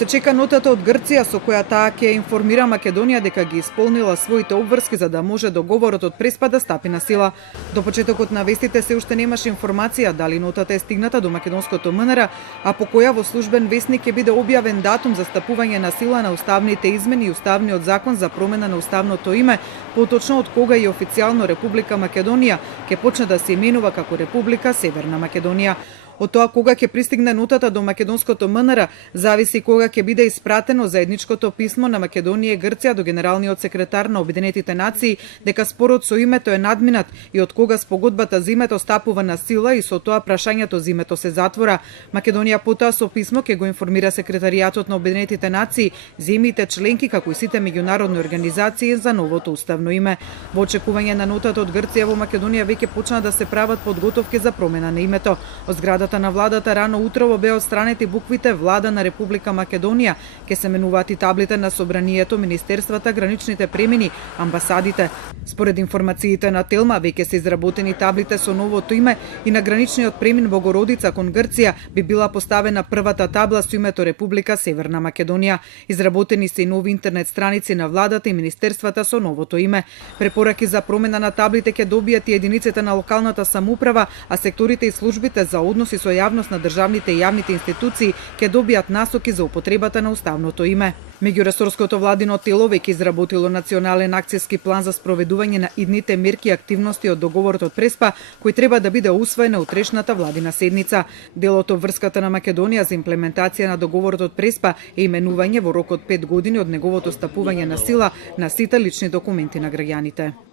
Се чека нотата од Грција со која таа ќе информира Македонија дека ги исполнила своите обврски за да може договорот од Преспа да стапи на сила. До почетокот на вестите се уште немаше информација дали нотата е стигната до македонското МНР, а по која во службен весник ќе биде објавен датум за стапување на сила на уставните измени и уставниот закон за промена на уставното име, поточно од кога и официјално Република Македонија ќе почне да се именува како Република Северна Македонија. Од тоа кога ќе пристигне нотата до македонското МНР, зависи кога ќе биде испратено заедничкото писмо на Македонија и Грција до генералниот секретар на Обединетите нации дека спорот со името е надминат и од кога спогодбата за името стапува на сила и со тоа прашањето за името се затвора. Македонија потоа со писмо ќе го информира секретаријатот на Обединетите нации, земјите членки како и сите меѓународни организации за новото уставно име. Во очекување на нотата од Грција во Македонија веќе почна да се прават подготовки за промена на името. Од зградата на владата рано утрово беа отстранети буквите Влада на Република Македонија, ќе се менуваат и таблите на собранието, министерствата, граничните премини, амбасадите. Според информациите на Телма, веќе се изработени таблите со новото име и на граничниот премин Богородица кон Грција би била поставена првата табла со името Република Северна Македонија. Изработени се и нови интернет страници на владата и министерствата со новото име. Препораки за промена на таблите ќе добијат и единиците на локалната самоуправа, а секторите и службите за односи со јавност на државните и јавните институции ќе добијат насоки за употребата на уставното име. Меѓуресорското владино тело веќе изработило национален акцијски план за спроведување на идните мерки и активности од договорот од Преспа, кој треба да биде усвоен на утрешната владина седница. Делот од врската на Македонија за имплементација на договорот од Преспа е именување во рок од 5 години од неговото стапување на сила на сите лични документи на граѓаните.